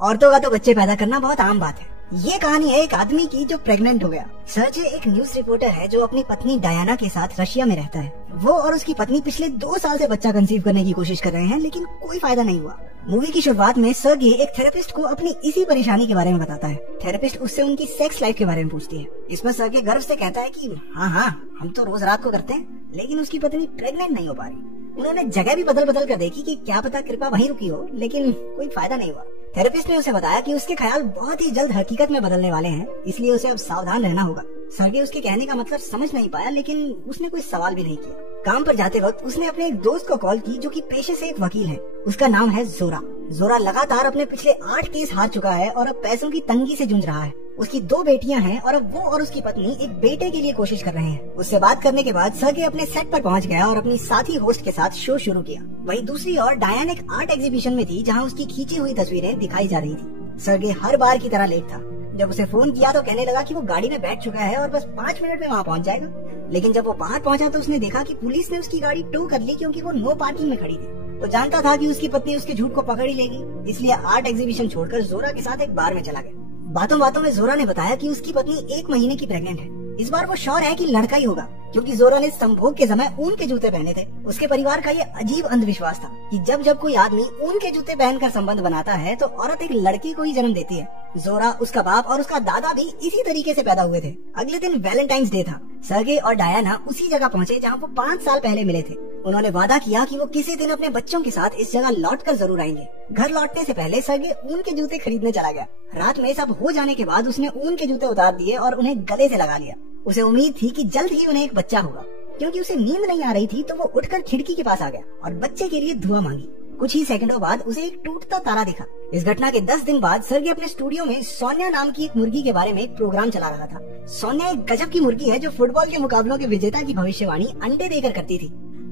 औरतों का तो बच्चे पैदा करना बहुत आम बात है। ये कहानी है एक आदमी की जो प्रेग्नेंट हो गया। सर्जे एक न्यूज रिपोर्टर है जो अपनी पत्नी डायना के साथ रशिया में रहता है। वो और उसकी पत्नी पिछले 2 साल से बच्चा कंसीव करने की कोशिश कर रहे हैं, लेकिन कोई फायदा नहीं हुआ। मूवी की शुरुआत में सर्गे एक थेरेपिस्ट को अपनी इसी परेशानी के बारे में बताता है। थेरेपिस्ट उससे उनकी सेक्स लाइफ के बारे में पूछती है। इसमें सर्गे गर्व से कहता है कि हाँ, हम तो रोज रात को करते हैं, लेकिन उसकी पत्नी प्रेग्नेंट नहीं हो पा रही। उन्होंने जगह भी बदल बदल कर देखी कि क्या पता कृपा वहीं रुकी हो, लेकिन कोई फायदा नहीं हुआ। थेरेपिस्ट ने उसे बताया कि उसके ख्याल बहुत ही जल्द हकीकत में बदलने वाले हैं, इसलिए उसे अब सावधान रहना होगा। सर्गे उसके कहने का मतलब समझ नहीं पाया, लेकिन उसने कोई सवाल भी नहीं किया। काम पर जाते वक्त उसने अपने एक दोस्त को कॉल की जो कि पेशे से एक वकील है। उसका नाम है जोरा। जोरा लगातार अपने पिछले 8 केस हार चुका है और अब पैसों की तंगी से जूझ रहा है। उसकी 2 बेटियां हैं और अब वो और उसकी पत्नी एक बेटे के लिए कोशिश कर रहे हैं। उससे बात करने के बाद सर्गे अपने सेट पर पहुंच गया और अपनी साथी होस्ट के साथ शो शुरू किया। वहीं दूसरी ओर डायन एक आर्ट एग्जीबिशन में थी जहां उसकी खींची हुई तस्वीरें दिखाई जा रही थी। सर्गे हर बार की तरह लेट था। जब उसे फोन किया तो कहने लगा कि वो गाड़ी में बैठ चुका है और बस 5 मिनट में वहां पहुंच जाएगा। लेकिन जब वो बाहर पहुंचा तो उसने देखा कि पुलिस ने उसकी गाड़ी टो कर ली, क्योंकि वो नो पार्किंग में खड़ी थी। वो जानता था कि उसकी पत्नी उसके झूठ को पकड़ ही लेगी, इसलिए आर्ट एग्जीबिशन छोड़कर जोरा के साथ एक बार में चला गया। बातों बातों में जोरा ने बताया कि उसकी पत्नी 1 महीने की प्रेग्नेंट है। इस बार वो श्योर है कि लड़का ही होगा, क्योंकि जोरा ने संभोग के समय ऊन के जूते पहने थे। उसके परिवार का ये अजीब अंधविश्वास था कि जब कोई आदमी ऊन के जूते पहनकर संबंध बनाता है तो औरत एक लड़की को ही जन्म देती है। जोरा, उसका बाप और उसका दादा भी इसी तरीके से पैदा हुए थे। अगले दिन वैलेंटाइंस डे था। सर्गे और डायना उसी जगह पहुंचे जहां वो 5 साल पहले मिले थे। उन्होंने वादा किया कि वो किसी दिन अपने बच्चों के साथ इस जगह लौटकर जरूर आएंगे। घर लौटने से पहले सर्गे ऊन के जूते खरीदने चला गया। रात में सब हो जाने के बाद उसने ऊन के जूते उतार दिए और उन्हें गले से लगा लिया। उसे उम्मीद थी कि जल्द ही उन्हें एक बच्चा होगा। क्योंकि उसे नींद नहीं आ रही थी तो वो उठकर खिड़की के पास आ गया और बच्चे के लिए दुआ मांगी। कुछ ही सेकंडों बाद उसे एक टूटता तारा दिखा। इस घटना के 10 दिन बाद सर्गे अपने स्टूडियो में सोनिया नाम की एक मुर्गी के बारे में एक प्रोग्राम चला रहा था। सोनिया एक गजब की मुर्गी है जो फुटबॉल के मुकाबलों के विजेता की भविष्यवाणी अंडे देकर करती थी।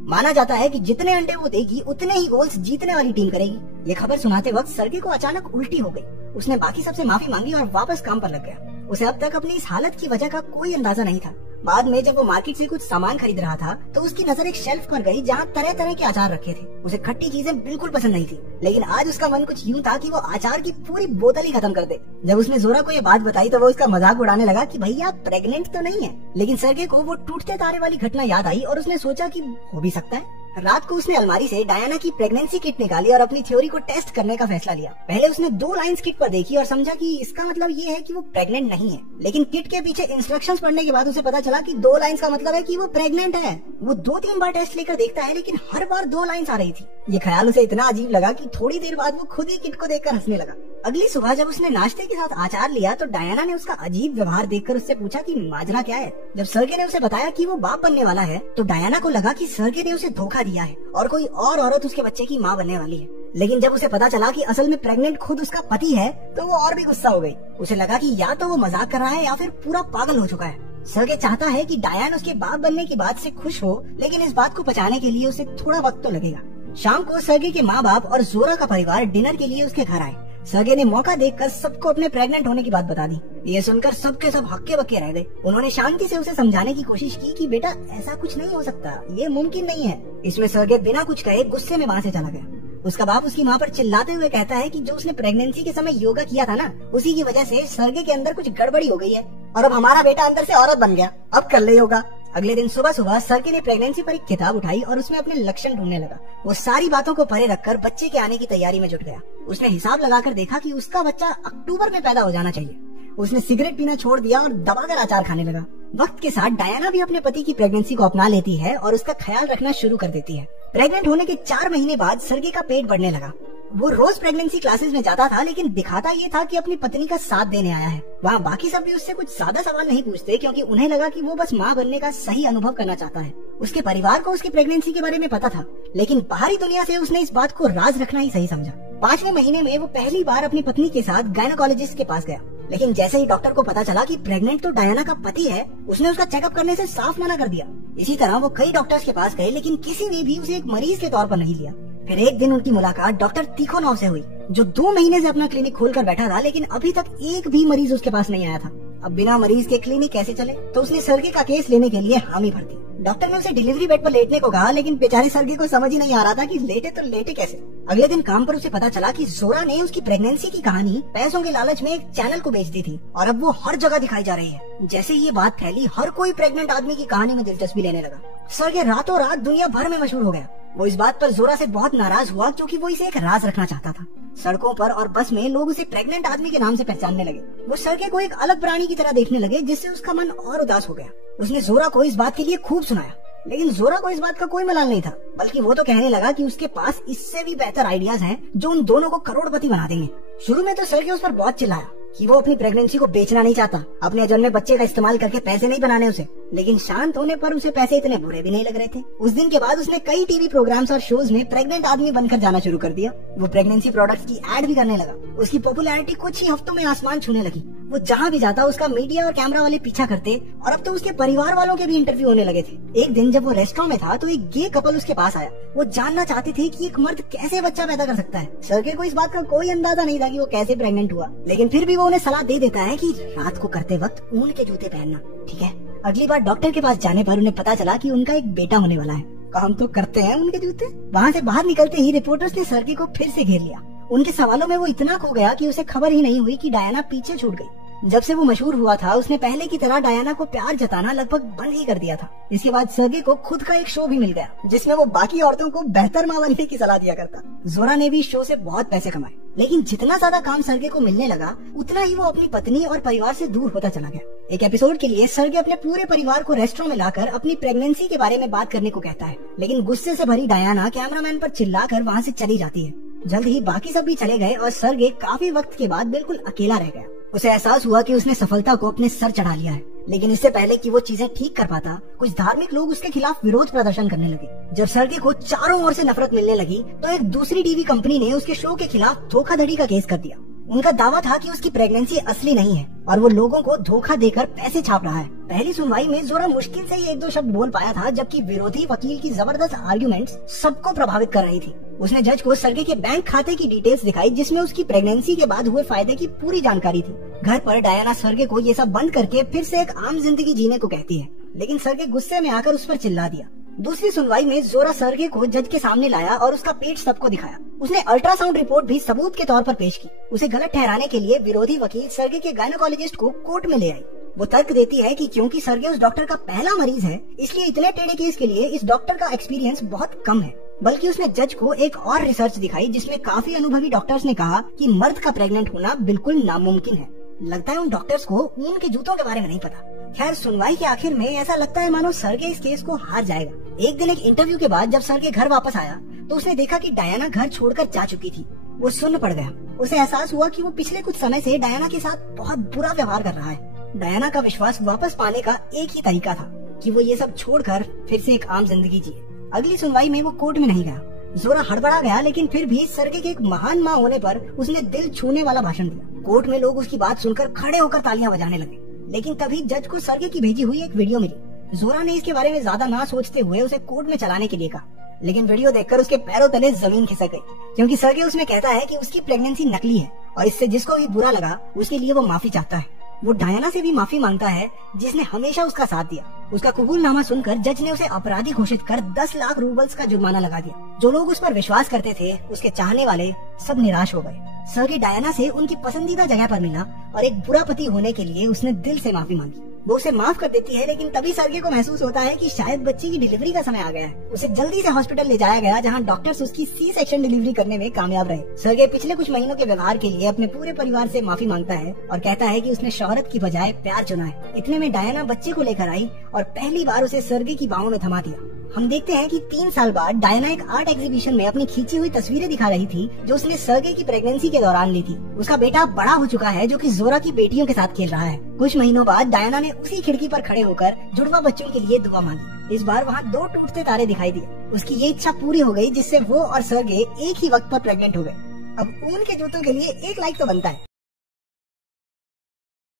माना जाता है कि जितने अंडे वो देगी उतने ही गोल्स जीतने वाली टीम करेगी। ये खबर सुनाते वक्त सर्गे को अचानक उल्टी हो गई। उसने बाकी सबसे माफी मांगी और वापस काम पर लग गया। उसे अब तक अपनी इस हालत की वजह का कोई अंदाजा नहीं था। बाद में जब वो मार्केट से कुछ सामान खरीद रहा था तो उसकी नजर एक शेल्फ पर गई जहाँ तरह तरह के अचार रखे थे। उसे खट्टी चीजें बिल्कुल पसंद नहीं थी, लेकिन आज उसका मन कुछ यूं था कि वो अचार की पूरी बोतल ही खत्म कर दे। जब उसने जोरा को ये बात बताई तो वो उसका मजाक उड़ाने लगा कि भैया प्रेग्नेंट तो नहीं है। लेकिन सर्गे को वो टूटते तारे वाली घटना याद आई और उसने सोचा कि हो भी सकता है। रात को उसने अलमारी से डायना की प्रेगनेंसी किट निकाली और अपनी थ्योरी को टेस्ट करने का फैसला लिया। पहले उसने 2 लाइंस किट पर देखी और समझा कि इसका मतलब ये है कि वो प्रेग्नेंट नहीं है, लेकिन किट के पीछे इंस्ट्रक्शंस पढ़ने के बाद उसे पता चला कि 2 लाइंस का मतलब है कि वो प्रेग्नेंट है। वो 2-3 बार टेस्ट लेकर देखता है, लेकिन हर बार 2 लाइंस आ रही थी। ये ख्याल उसे इतना अजीब लगा कि थोड़ी देर बाद वो खुद ही किट को देखकर हंसने लगा। अगली सुबह जब उसने नाश्ते के साथ अचार लिया तो डायना ने उसका अजीब व्यवहार देखकर उससे पूछा कि माजरा क्या है। जब सर्गे ने उसे बताया कि वो बाप बनने वाला है तो डायना को लगा कि सर्गे ने उसे धोखा दिया है और कोई और औरत उसके बच्चे की माँ बनने वाली है। लेकिन जब उसे पता चला कि असल में प्रेग्नेंट खुद उसका पति है तो वो और भी गुस्सा हो गई। उसे लगा कि या तो वो मजाक कर रहा है या फिर पूरा पागल हो चुका है। सर्गे चाहता है कि डायन उसके बाप बनने की बात से खुश हो, लेकिन इस बात को पचाने के लिए उसे थोड़ा वक्त तो लगेगा। शाम को सर्गे के माँ बाप और जोरा का परिवार डिनर के लिए उसके घर आए। सर्गे ने मौका देखकर सबको अपने प्रेग्नेंट होने की बात बता दी। ये सुनकर सबके सब हक्के बक्के रह गए। उन्होंने शांति से उसे समझाने की कोशिश की कि बेटा ऐसा कुछ नहीं हो सकता, ये मुमकिन नहीं है। इसमें सर्गे बिना कुछ कहे गुस्से में वहाँ से चला गया। उसका बाप उसकी माँ पर चिल्लाते हुए कहता है कि जो उसने प्रेगनेंसी के समय योगा किया था ना, उसी की वजह से सर्गे के अंदर कुछ गड़बड़ी हो गई है और अब हमारा बेटा अंदर से औरत बन गया, अब कर ले योगा। अगले दिन सुबह सुबह सर्गे ने प्रेगनेंसी पर एक किताब उठाई और उसमें अपने लक्षण ढूंढने लगा। वो सारी बातों को परे रखकर बच्चे के आने की तैयारी में जुट गया। उसने हिसाब लगाकर देखा कि उसका बच्चा अक्टूबर में पैदा हो जाना चाहिए। उसने सिगरेट पीना छोड़ दिया और दबाकर अचार खाने लगा। वक्त के साथ डायना भी अपने पति की प्रेगनेंसी को अपना लेती है और उसका ख्याल रखना शुरू कर देती है। प्रेग्नेंट होने के 4 महीने बाद सर्गे का पेट बढ़ने लगा। वो रोज प्रेगनेंसी क्लासेस में जाता था, लेकिन दिखाता ये था कि अपनी पत्नी का साथ देने आया है। वहाँ बाकी सब भी उससे कुछ ज्यादा सवाल नहीं पूछते, क्योंकि उन्हें लगा कि वो बस माँ बनने का सही अनुभव करना चाहता है। उसके परिवार को उसकी प्रेगनेंसी के बारे में पता था, लेकिन बाहरी दुनिया से उसने इस बात को राज रखना ही सही समझा। 5वें महीने में वो पहली बार अपनी पत्नी के साथ गायनोकोलॉजिस्ट के पास गया, लेकिन जैसे ही डॉक्टर को पता चला कि प्रेग्नेंट तो डायना का पति है, उसने उसका चेकअप करने से साफ मना कर दिया। इसी तरह वो कई डॉक्टर्स के पास गए, लेकिन किसी ने भी उसे एक मरीज के तौर पर नहीं लिया। फिर एक दिन उनकी मुलाकात डॉक्टर तिखोनोव से हुई, जो 2 महीने से अपना क्लिनिक खोलकर बैठा था, लेकिन अभी तक एक भी मरीज उसके पास नहीं आया था। अब बिना मरीज के क्लिनिक कैसे चले, तो उसने सर्गे का केस लेने के लिए हामी भर दी। डॉक्टर ने उसे डिलीवरी बेड पर लेटने को कहा, लेकिन बेचारे सर्गे को समझ ही नहीं आ रहा था कि लेटे तो लेटे कैसे। अगले दिन काम पर उसे पता चला कि जोरा ने उसकी प्रेगनेंसी की कहानी पैसों के लालच में एक चैनल को बेच दी थी और अब वो हर जगह दिखाई जा रही है। जैसे ही ये बात फैली, हर कोई प्रेग्नेंट आदमी की कहानी में दिलचस्पी लेने लगा। सर्गे रातों रात दुनिया भर में मशहूर हो गया। वो इस बात पर जोरा से बहुत नाराज हुआ क्योंकि वो इसे एक राज रखना चाहता था। सड़कों पर और बस में लोग उसे प्रेग्नेंट आदमी के नाम से पहचानने लगे। वो सर्गे को एक अलग प्राणी की तरह देखने लगे, जिससे उसका मन और उदास हो गया। उसने जोरा को इस बात के लिए खूब सुनाया, लेकिन जोरा को इस बात का कोई मलाल नहीं था, बल्कि वो तो कहने लगा कि उसके पास इससे भी बेहतर आइडियाज हैं जो उन दोनों को करोड़पति बना देंगे। शुरू में तो सर्गे उस पर बहुत चिल्लाया कि वो अपनी प्रेगनेंसी को बेचना नहीं चाहता, अपने अजन्मे बच्चे का इस्तेमाल करके पैसे नहीं बनाने उसे। लेकिन शांत होने पर उसे पैसे इतने बुरे भी नहीं लग रहे थे। उस दिन के बाद उसने कई टीवी प्रोग्राम्स और शोज में प्रेग्नेंट आदमी बनकर जाना शुरू कर दिया। वो प्रेगनेंसी प्रोडक्ट्स की एड भी करने लगा। उसकी पॉपुलैरिटी कुछ ही हफ्तों में आसमान छूने लगी। वो जहाँ भी जाता उसका मीडिया और कैमरा वाले पीछा करते और अब तो उसके परिवार वालों के भी इंटरव्यू होने लगे थे। एक दिन जब वो रेस्टोरेंट में था तो एक गे कपल उसके पास आया। वो जानना चाहते थे कि एक मर्द कैसे बच्चा पैदा कर सकता है। सर्गे को इस बात का कोई अंदाजा नहीं था कि वो कैसे प्रेग्नेंट हुआ, लेकिन फिर भी वो उन्हें सलाह दे देता है कि रात को करते वक्त ऊन के जूते पहनना, ठीक है। अगली बार डॉक्टर के पास जाने पर उन्हें पता चला कि उनका एक बेटा होने वाला है। काम तो करते हैं उनके जूते। वहाँ से बाहर निकलते ही रिपोर्टर्स ने सर्गे को फिर से घेर लिया। उनके सवालों में वो इतना खो गया कि उसे खबर ही नहीं हुई कि डायना पीछे छूट गई। जब से वो मशहूर हुआ था, उसने पहले की तरह डायना को प्यार जताना लगभग बंद ही कर दिया था। इसके बाद सर्गे को खुद का एक शो भी मिल गया, जिसमें वो बाकी औरतों को बेहतर माँ बनने की सलाह दिया करता। जोरा ने भी इस शो से बहुत पैसे कमाए, लेकिन जितना ज्यादा काम सर्गे को मिलने लगा, उतना ही वो अपनी पत्नी और परिवार से दूर होता चला गया। एक एपिसोड के लिए सर्गे अपने पूरे परिवार को रेस्टोरेंट में लाकर अपनी प्रेगनेंसी के बारे में बात करने को कहता है, लेकिन गुस्से से भरी डायना कैमरामैन पर चिल्लाकर वहाँ से चली जाती है। जल्द ही बाकी सब भी चले गए और सर्गे काफी वक्त के बाद बिल्कुल अकेला रह गया। उसे एहसास हुआ कि उसने सफलता को अपने सर चढ़ा लिया है, लेकिन इससे पहले कि वो चीजें ठीक कर पाता, कुछ धार्मिक लोग उसके खिलाफ विरोध प्रदर्शन करने लगे। जब सर्गे को चारों ओर से नफरत मिलने लगी, तो एक दूसरी टीवी कंपनी ने उसके शो के खिलाफ धोखाधड़ी का केस कर दिया। उनका दावा था कि उसकी प्रेगनेंसी असली नहीं है और वो लोगों को धोखा देकर पैसे छाप रहा है। पहली सुनवाई में जोरा मुश्किल से ही एक दो शब्द बोल पाया था, जबकि विरोधी वकील की जबरदस्त आर्ग्यूमेंट्स सबको प्रभावित कर रही थी। उसने जज को सर्गे के बैंक खाते की डिटेल्स दिखाई, जिसमें उसकी प्रेगनेंसी के बाद हुए फायदे की पूरी जानकारी थी। घर पर डायना सर्गे को ये सब बंद करके फिर से एक आम जिंदगी जीने को कहती है, लेकिन सर्गे गुस्से में आकर उस पर चिल्ला दिया। दूसरी सुनवाई में जोरा सर्गे को जज के सामने लाया और उसका पेट सबको दिखाया। उसने अल्ट्रासाउंड रिपोर्ट भी सबूत के तौर पर पेश की। उसे गलत ठहराने के लिए विरोधी वकील सर्गे के गायनोकोलॉजिस्ट को कोर्ट में ले आई। वो तर्क देती है कि क्योंकि सर्गे उस डॉक्टर का पहला मरीज है, इसलिए इतने टेढ़े केस के लिए इस डॉक्टर का एक्सपीरियंस बहुत कम है। बल्कि उसने जज को एक और रिसर्च दिखाई, जिसमें काफी अनुभवी डॉक्टर्स ने कहा कि मर्द का प्रेग्नेंट होना बिल्कुल नामुमकिन है। लगता है उन डॉक्टर्स को ऊन के जूतों के बारे में नहीं पता। खैर, सुनवाई के आखिर में ऐसा लगता है मानो सर्गे इस केस को हार जाएगा। एक दिन एक इंटरव्यू के बाद जब सर्गे घर वापस आया, तो उसने देखा कि डायना घर छोड़कर जा चुकी थी। वो सुन्न पड़ गया। उसे एहसास हुआ कि वो पिछले कुछ समय से डायना के साथ बहुत बुरा व्यवहार कर रहा है। डायना का विश्वास वापस पाने का एक ही तरीका था कि वो ये सब छोड़कर फिर से एक आम जिंदगी जिए। अगली सुनवाई में वो कोर्ट में नहीं गया। जोरा हड़बड़ा गया, लेकिन फिर भी सर्गे के एक महान माँ होने पर उसने दिल छूने वाला भाषण दिया। कोर्ट में लोग उसकी बात सुनकर खड़े होकर तालियां बजाने लगे। लेकिन तभी जज को सर्गे की भेजी हुई एक वीडियो मिली। जोरा ने इसके बारे में ज्यादा ना सोचते हुए उसे कोर्ट में चलाने के लिए कहा, लेकिन वीडियो देखकर उसके पैरों तले जमीन खिसक गई, क्योंकि सर्गे उसमें कहता है कि उसकी प्रेगनेंसी नकली है और इससे जिसको भी बुरा लगा उसके लिए वो माफी चाहता है। वो डायना से भी माफी मांगता है, जिसने हमेशा उसका साथ दिया। उसका कबूलनामा सुनकर जज ने उसे अपराधी घोषित कर 10 लाख रूबल्स का जुर्माना लगा दिया। जो लोग उस पर विश्वास करते थे, उसके चाहने वाले, सब निराश हो गए। सर्गे डायना से उनकी पसंदीदा जगह पर मिला और एक बुरा पति होने के लिए उसने दिल से माफी मांगी। वो उसे माफ कर देती है, लेकिन तभी सर्गे को महसूस होता है कि शायद बच्चे की डिलीवरी का समय आ गया है। उसे जल्दी से हॉस्पिटल ले जाया गया, जहां डॉक्टर्स उसकी सी सेक्शन डिलीवरी करने में कामयाब रहे। सर्गे पिछले कुछ महीनों के व्यवहार के लिए अपने पूरे परिवार से माफी मांगता है और कहता है कि उसने शोहरत की बजाय प्यार चुना है। इतने में डायना बच्चे को लेकर आई और पहली बार उसे सर्गे की बाहों में थमा दिया। हम देखते हैं कि 3 साल बाद डायना एक आर्ट एग्जीबिशन में अपनी खींची हुई तस्वीरें दिखा रही थी, जो उसने सर्गे की प्रेगनेंसी के दौरान ली थी। उसका बेटा बड़ा हो चुका है, जो कि जोरा की बेटियों के साथ खेल रहा है। कुछ महीनों बाद डायना ने उसी खिड़की पर खड़े होकर जुड़वा बच्चों के लिए दुआ मांगी। इस बार वहाँ 2 टूटते तारे दिखाई दिए। उसकी ये इच्छा पूरी हो गई, जिससे वो और सर्गे एक ही वक्त पर प्रेग्नेंट हो गए। अब ऊन के जूतों के लिए 1 लाइक तो बनता है।